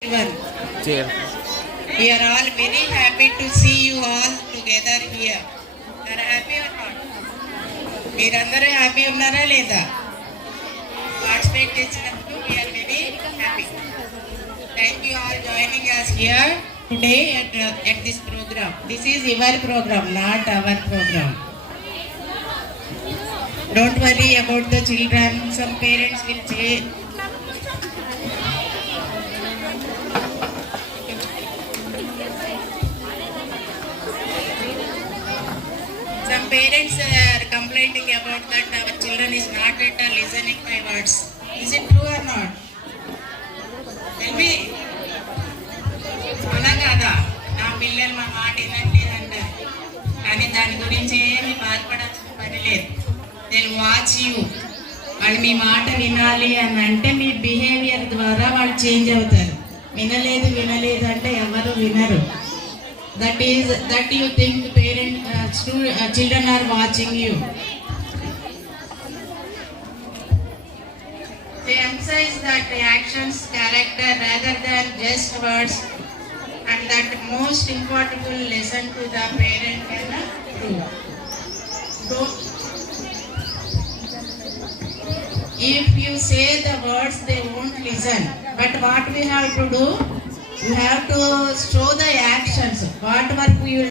Chair. We are all very happy to see you all together here. You are happy or not? మీరందరూ happy ఉన్నారా లేదా? Participate చేసినందుకు we are very happy. Thank you all joining us here today at this program. This is your program, not our program. Don't worry about the children. Some parents will say. Some parents are complaining about that our children is not at all listening my words. Is it true or not? Tell me. అలా కాదా? నా పిల్లలు మా మాట వినట్లేదంటారు. కానీ దాని గురించి ఏమి బాధపడాల్సిన పని లేదు. నేను వాచ్ యూ. వాళ్ళు మీ మాట వినాలి అని అంటే మీ బిహేవియర్ ద్వారా వాళ్ళు చేంజ్ అవుతారు. వినలేదు అంటే ఎవరు వినరు. That you think children are watching you. They emphasize that actions, character rather than just words, and that most important lesson to the parent and do. If you say the words, they won't listen. But what we have to do? You have to show the actions. What work you